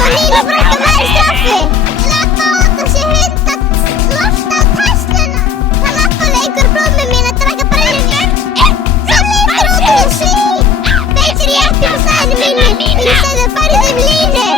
Og Nína frænka væri straffið. Labba út og sé hund að slóst á Tesluna. Það labbaði einhver blóð með mín að drekka brennivín. Það lítur út og þú sín. Þeir rétti á staðinu mínu og ég sagði að farið um línu.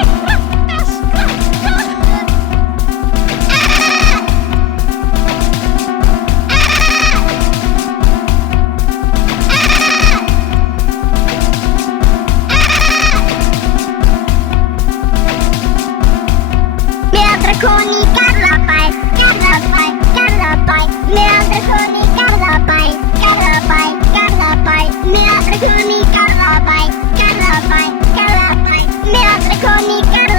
Koni í Garðabæ, Garðabæ, Garðabæ. Miðaldra koni í Garðabæ, Garðabæ, Garðabæ. Miðaldra koni í Garðabæ, Garðabæ, Garðabæ. Miðaldra koni í Garðabæ.